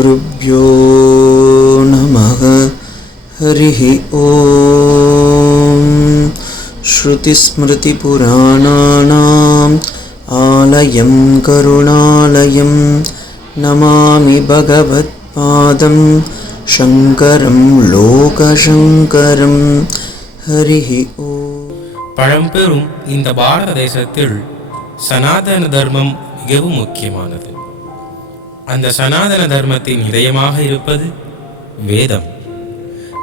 श्रीगुरुभ्यो नमः हरिः ॐ श्रुतिस्मृतिपुराणानाम् आलयं करुणालयं नमामि भगवत्पादं शङ्करं लोकशङ्करं हरिः ॐ பழம்பெரும் இந்த பாரத தேசத்தில் சனாதன தர்மம் மிகவும் முக்கியமானது அந்த சனாதன தர்மத்தின் இதயமாக இருப்பது வேதம்.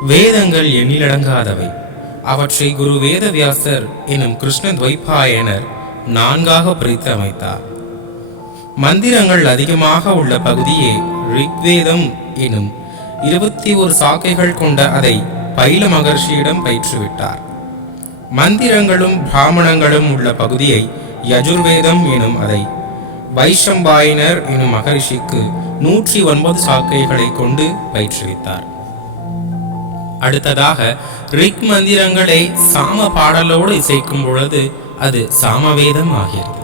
வேதங்கள் எண்ணிலடங்காதவை அவற்றை குரு வேதவியாசர் எனும் கிருஷ்ண துவைபாயனர் நான்காக பிரித்து அமைத்தார். மந்திரங்கள் அதிகமாக உள்ள பகுதியே ரிக்வேதம் எனும் இருபத்தி ஒரு சாக்கைகள் கொண்ட அதை பைல மகர்ஷியிடம் பயிற்றுவிட்டார். மந்திரங்களும் பிராமணங்களும் உள்ள பகுதியை யஜுர்வேதம் எனும் அதை வைஷம்பாயினர் எனும் மகரிஷிக்கு நூற்றி ஒன்பது சாக்கைகளை கொண்டு பயிற்றுவித்தார். அடுத்ததாக ரிக் மந்திரங்களை சாம பாடலோடு இசைக்கும் பொழுது அது சாமவேதம் ஆகிறது.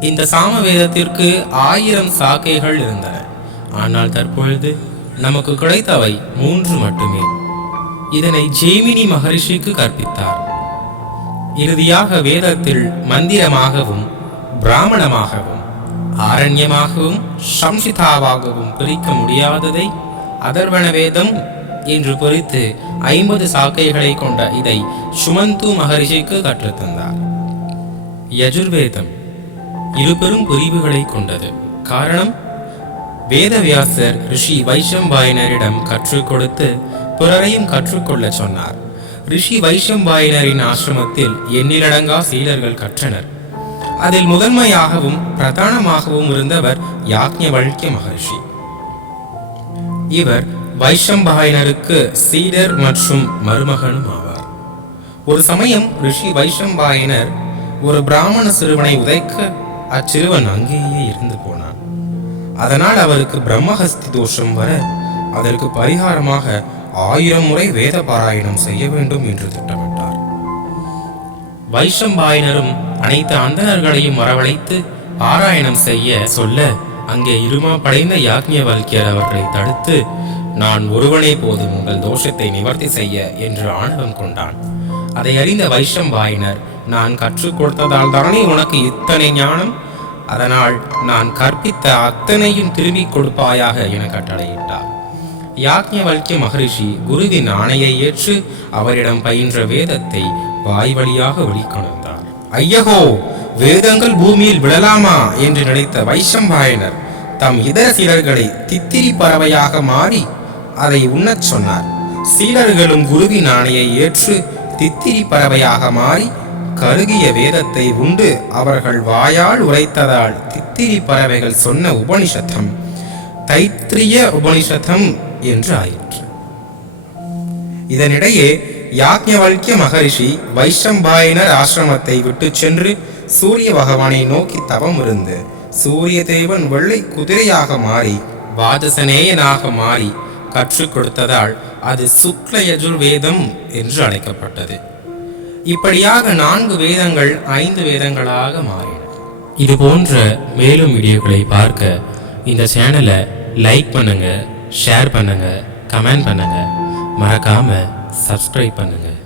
இந்த சாமவேதத்திற்கு ஆயிரம் சாக்கைகள் இருந்தன. ஆனால் தற்பொழுது நமக்கு கிடைத்தவை மூன்று மட்டுமே. இதனை ஜெய்மினி மகரிஷிக்கு கற்பித்தார். இறுதியாக வேதத்தில் மந்திரமாகவும் பிராமணமாகவும் ஆரண்யமாகவும் சம்சிதாவாகவும் பிரிக்க முடியாததை அதர்வண வேதம் என்று பொறித்து ஐம்பது சாக்கைகளை கொண்ட இதை சுமந்து மகரிஷிக்கு கற்றுத்தந்தார். யஜுர்வேதம் இருபெரும் பிரிவுகளை கொண்டது. காரணம் வேதவியாசர் ரிஷி வைஷம்பாயனரிடம் கற்றுக் கொடுத்து பிறரையும் கற்றுக்கொள்ள சொன்னார். ரிஷி வைஷம்பாயினரின் ஆசிரமத்தில் எண்ணிலடங்கா சீலர்கள் கற்றனர். அதில் முதன்மையாகவும் பிரதானமாகவும் இருந்தவர் யாக்ஞவல்கிய மகர்ஷி. இவர் வைஷம்பாயனருக்கு சீடர் மற்றும் மருமகனும் ஆவார். ஒரு சமயம் ரிஷி வைஷம்பாயனர் ஒரு பிராமண சிறுவனை உதைக்க அச்சிறுவன் அங்கேயே இருந்து போனான். அதனால் அவருக்கு பிரம்மஹஸ்தி தோஷம் வர அதற்கு பரிகாரமாக ஆயிரம் முறை வேத பாராயணம் செய்ய வேண்டும் என்று திட்டமிட்டார். வைஷம்பாயினரும் அனைத்து அந்தனர்களையும் வரவழைத்து பாராயணம் செய்ய சொல்ல அங்கே இருமா படைந்த யாக்ஞவல்கியர் அவர்களை தடுத்து நான் ஒருவனே போதும் உங்கள் தோஷத்தை நிவர்த்தி செய்ய என்று ஆணவம் கொண்டான். அதை அறிந்த வைஷம்பாயினர் நான் கற்றுக் கொடுத்ததால் தானே உனக்கு இத்தனை ஞானம்? அதனால் நான் கற்பித்த அத்தனையும் திரும்பிக் கொடுப்பாயாக என கட்டளையிட்டார். யாக்ஞவல்கிய மகரிஷி குருவின் ஆணையை ஏற்று அவரிடம் பயின்ற வேதத்தை வாய் வழியாக வெளிக்கொணர்ந்தார் ஐயகோ வேதங்கள் பூமியில் விழலாமா? என்று நினைத்த வைஷம்பாயனர் தம் இதர சீடர்களை தித்திரி பறவையாக மாறி அதை உண்ணச் சொன்னார். சீடர்களும் குருவின் ஆணையை ஏற்று தித்திரி பறவையாக மாறி கருகிய வேதத்தை உண்டு அவர்கள் வாயால் உரைத்ததால் தித்திரி பறவைகள் சொன்ன உபனிஷத்தம் தைத்திரிய உபனிஷதம் என்று ஆயிற்று இதனிடையே யாக்ஞவல்கிய மகரிஷி வைஷம்பாயினர் ஆசிரமத்தை விட்டு சென்று சூரிய பகவானை நோக்கி தவம் இருந்து சூரிய தேவன் வெள்ளை குதிரையாக மாறி வாதசநேயனாக மாறி கற்றுக் கொடுத்ததால் அது சுக்லயஜுர் வேதம் என்று அழைக்கப்பட்டது. இப்படியாக நான்கு வேதங்கள் ஐந்து வேதங்களாக மாறின. இது போன்ற மேலும் வீடியோக்களை பார்க்க இந்த சேனலை லைக் பண்ணுங்க ஷேர் பண்ணுங்கள் கமெண்ட் பண்ணுங்கள் மறக்காமல் சப்ஸ்கிரைப் பண்ணுங்கள்